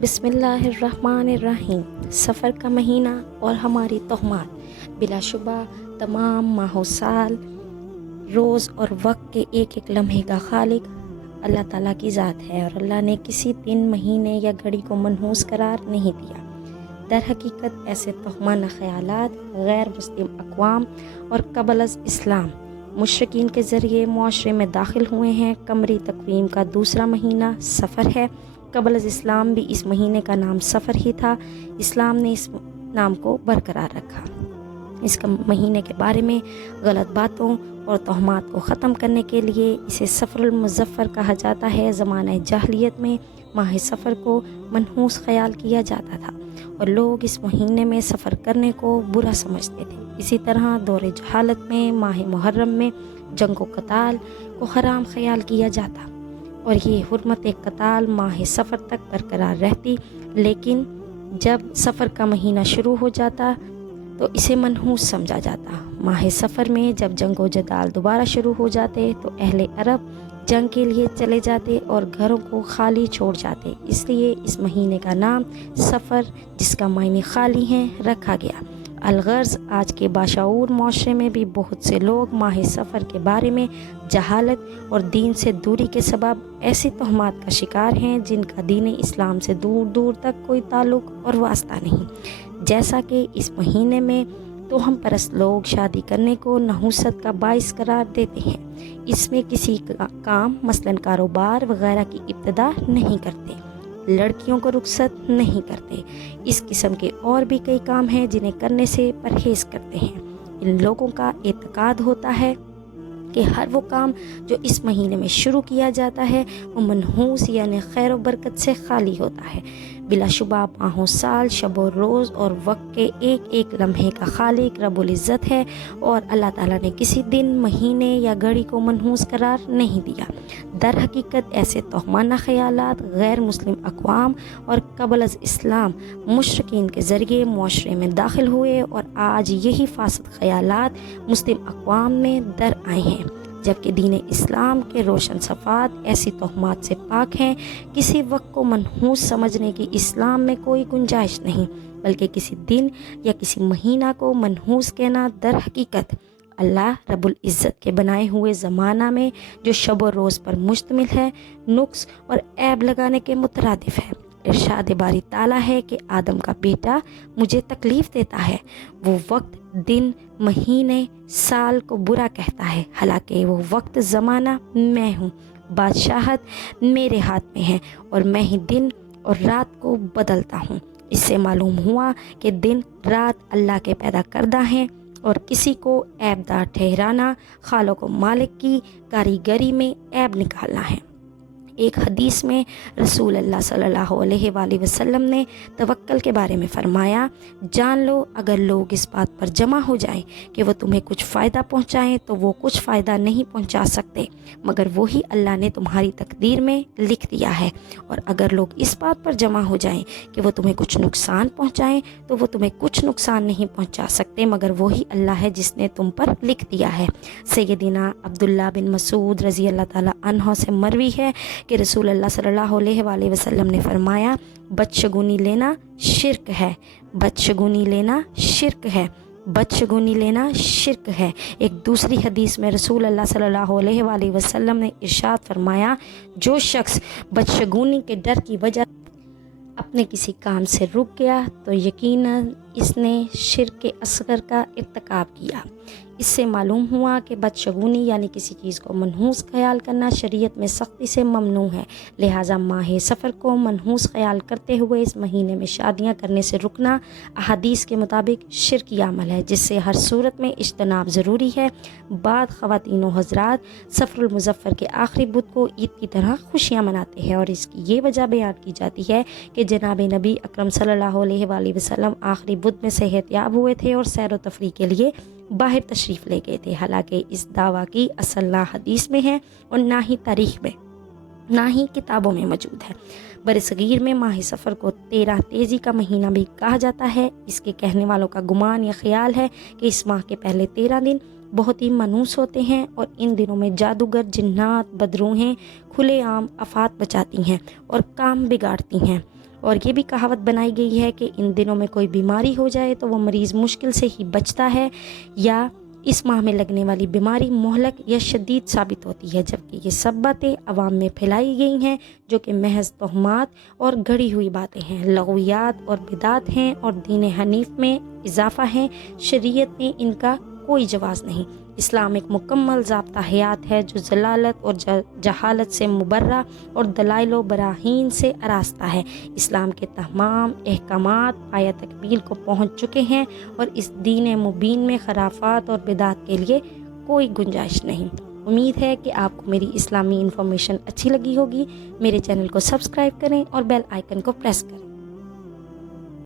بسم اللہ الرحمن الرحیم۔ سفر کا مہینہ اور ہماری تہمات۔ بلا شبہ تمام ماہ و سال، روز اور وقت کے ایک ایک لمحے کا خالق اللہ تعالیٰ کی ذات ہے، اور اللہ نے کسی دن، مہینے یا گھڑی کو منحوس قرار نہیں دیا۔ در حقیقت ایسے تہمانہ خیالات غیر مسلم اقوام اور قبل از اسلام مشرکین کے ذریعے معاشرے میں داخل ہوئے ہیں۔ قمری تقویم کا دوسرا مہینہ سفر ہے۔ قبل از اسلام بھی اس مہینے کا نام سفر ہی تھا۔ اسلام نے اس نام کو برقرار رکھا۔ اس مہینے کے بارے میں غلط باتوں اور تہمات کو ختم کرنے کے لیے اسے سفر المظفر کہا جاتا ہے۔ زمانہ جاہلیت میں ماہ سفر کو منحوس خیال کیا جاتا تھا اور لوگ اس مہینے میں سفر کرنے کو برا سمجھتے تھے۔ اسی طرح دور جہالت میں ماہ محرم میں جنگ و قتال کو حرام خیال کیا جاتا اور یہ حرمت قتال ماہ سفر تک برقرار رہتی، لیکن جب سفر کا مہینہ شروع ہو جاتا تو اسے منحوس سمجھا جاتا۔ ماہ سفر میں جب جنگ و جدال دوبارہ شروع ہو جاتے تو اہل عرب جنگ کے لیے چلے جاتے اور گھروں کو خالی چھوڑ جاتے، اس لیے اس مہینے کا نام سفر، جس کا معنی خالی ہے، رکھا گیا۔ الغرض آج کے باشعور معاشرے میں بھی بہت سے لوگ ماہ سفر کے بارے میں جہالت اور دین سے دوری کے سبب ایسی تہمات کا شکار ہیں جن کا دین اسلام سے دور دور تک کوئی تعلق اور واسطہ نہیں۔ جیسا کہ اس مہینے میں توہم پرست لوگ شادی کرنے کو نحوست کا باعث قرار دیتے ہیں، اس میں کسی کام مثلاً کاروبار وغیرہ کی ابتدا نہیں کرتے، لڑکیوں کو رخصت نہیں کرتے۔ اس قسم کے اور بھی کئی کام ہیں جنہیں کرنے سے پرہیز کرتے ہیں۔ ان لوگوں کا اعتقاد ہوتا ہے کہ ہر وہ کام جو اس مہینے میں شروع کیا جاتا ہے وہ منحوس یعنی خیر و برکت سے خالی ہوتا ہے۔ بلا شبہ ماہ و سال، شب و روز اور وقت کے ایک ایک لمحے کا خالق رب العزت ہے، اور اللہ تعالیٰ نے کسی دن، مہینے یا گھڑی کو منحوس قرار نہیں دیا۔ در حقیقت ایسے تہمانہ خیالات غیر مسلم اقوام اور قبل از اسلام مشرکین کے ذریعے معاشرے میں داخل ہوئے، اور آج یہی فاسد خیالات مسلم اقوام میں در آئے ہیں، جبکہ دین اسلام کے روشن صفات ایسی تہمات سے پاک ہیں۔ کسی وقت کو منحوس سمجھنے کی اسلام میں کوئی گنجائش نہیں، بلکہ کسی دن یا کسی مہینہ کو منحوس کہنا در حقیقت اللہ رب العزت کے بنائے ہوئے زمانہ میں جو شب و روز پر مشتمل ہے، نقص اور عیب لگانے کے مترادف ہے۔ ارشاد باری تعالیٰ ہے کہ آدم کا بیٹا مجھے تکلیف دیتا ہے، وہ وقت، دن، مہینے، سال کو برا کہتا ہے، حالانکہ وہ وقت، زمانہ میں ہوں، بادشاہت میرے ہاتھ میں ہے، اور میں ہی دن اور رات کو بدلتا ہوں۔ اس سے معلوم ہوا کہ دن رات اللہ کے پیدا کردہ ہیں، اور کسی کو عیب دار ٹھہرانا خالق و مالک کی کاریگری میں عیب نکالنا ہے۔ ایک حدیث میں رسول اللہ صلی اللہ علیہ وآلہ وسلم نے توکل کے بارے میں فرمایا، جان لو اگر لوگ اس بات پر جمع ہو جائیں کہ وہ تمہیں کچھ فائدہ پہنچائیں تو وہ کچھ فائدہ نہیں پہنچا سکتے مگر وہی اللہ نے تمہاری تقدیر میں لکھ دیا ہے، اور اگر لوگ اس بات پر جمع ہو جائیں کہ وہ تمہیں کچھ نقصان پہنچائیں تو وہ تمہیں کچھ نقصان نہیں پہنچا سکتے مگر وہی اللہ ہے جس نے تم پر لکھ دیا ہے۔ سیدنا عبداللہ بن مسعود رضی اللہ تعالیٰ عنہ سے مروی ہے کہ رسول اللہ صلی اللہ علیہ وآلہ وسلم نے فرمایا، بدشگونی لینا شرک ہے، بدشگونی لینا شرک ہے، بدشگونی لینا شرک ہے۔ ایک دوسری حدیث میں رسول اللہ صلی اللہ علیہ وآلہ وسلم نے ارشاد فرمایا، جو شخص بدشگونی کے ڈر کی وجہ اپنے کسی کام سے رک گیا تو یقیناً اس نے شرک اصغر کا ارتکاب کیا۔ اس سے معلوم ہوا کہ بدشگونی یعنی کسی چیز کو منحوس خیال کرنا شریعت میں سختی سے ممنوع ہے، لہٰذا ماہ سفر کو منحوس خیال کرتے ہوئے اس مہینے میں شادیاں کرنے سے رکنا احادیث کے مطابق شرکی عمل ہے، جس سے ہر صورت میں اجتناب ضروری ہے۔ بعض خواتین و حضرات سفر المظفر کے آخری بدھ کو عید کی طرح خوشیاں مناتے ہیں، اور اس کی یہ وجہ بیان کی جاتی ہے کہ جناب نبی اکرم صلی اللہ علیہ وآلہ وسلم آخری بدھ میں صحت یاب ہوئے تھے اور سیر و تفریح کے لیے باہر تشریف لے گئے تھے، حالانکہ اس دعویٰ کی اصل نہ حدیث میں ہے اور نہ ہی تاریخ میں، نہ ہی کتابوں میں موجود ہے۔ برصغیر میں ماہ سفر کو 13 تیزی کا مہینہ بھی کہا جاتا ہے۔ اس کے کہنے والوں کا گمان یا خیال ہے کہ اس ماہ کے پہلے 13 دن بہت ہی منحوس ہوتے ہیں، اور ان دنوں میں جادوگر، جنات، بدروحیں کھلے عام آفات بچاتی ہیں اور کام بگاڑتی ہیں، اور یہ بھی کہاوت بنائی گئی ہے کہ ان دنوں میں کوئی بیماری ہو جائے تو وہ مریض مشکل سے ہی بچتا ہے، یا اس ماہ میں لگنے والی بیماری مہلک یا شدید ثابت ہوتی ہے، جبکہ یہ سب باتیں عوام میں پھیلائی گئی ہیں جو کہ محض توہمات اور گھڑی ہوئی باتیں ہیں، لغویات اور بدعت ہیں اور دین حنیف میں اضافہ ہیں۔ شریعت میں ان کا کوئی جواز نہیں۔ اسلام ایک مکمل ضابطہ حیات ہے جو ضلالت اور جہالت سے مبرہ اور دلائل و براہین سے آراستہ ہے۔ اسلام کے تمام احکامات پایہ تکمیل کو پہنچ چکے ہیں اور اس دین مبین میں خرافات اور بدعت کے لیے کوئی گنجائش نہیں۔ امید ہے کہ آپ کو میری اسلامی انفارمیشن اچھی لگی ہوگی۔ میرے چینل کو سبسکرائب کریں اور بیل آئیکن کو پریس کریں۔